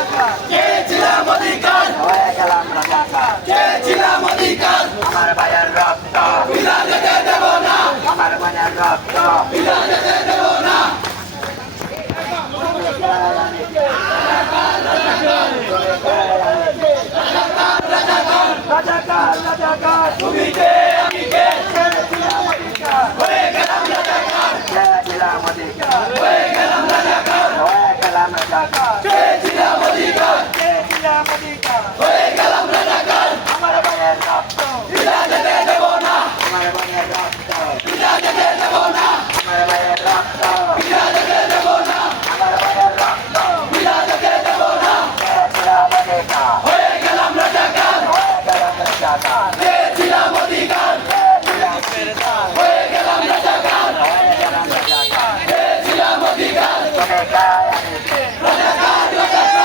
রাজাকার, চেয়েছিলাম অধিকার, হয়ে গেলাম রাজাকার। চেয়েছিলাম অধিকার, আমার ভাইয়ের রক্ত বিনা যেতে দেব না, আমার বোনের রক্ত বিনা যেতে দেব না। রাজাকার রাজাকার তুমি কে আমি কে, চেয়েছিলাম অধিকার, হয়ে গেলাম রাজাকার, চেয়েছিলাম অধিকার, হয়ে গেলাম রাজাকার, হয়ে গেলাম রাজাকার, চেয়েছিলাম অধিকার, চেয়েছিলাম অধিকার। হয়ে গেলাম রাজাকার, আমার ভাইয়ের রক্ত বিনা যেতে দেব না, আমার বোনের রক্ত বিনা যেতে দেব না, আমার ভাইয়ের রক্ত বিনা যেতে দেব না, আমার ভাইয়ের রক্ত বিনা যেতে দেব না। চেয়েছিলাম অধিকার, হয়ে গেলাম রাজাকার, হয়ে গেলাম রাজাকার, চেয়েছিলাম অধিকার, চেয়েছিলাম অধিকার, হয়ে গেলাম রাজাকার, হয়ে গেলাম রাজাকার। চেয়েছিলাম অধিকার, তুমি কে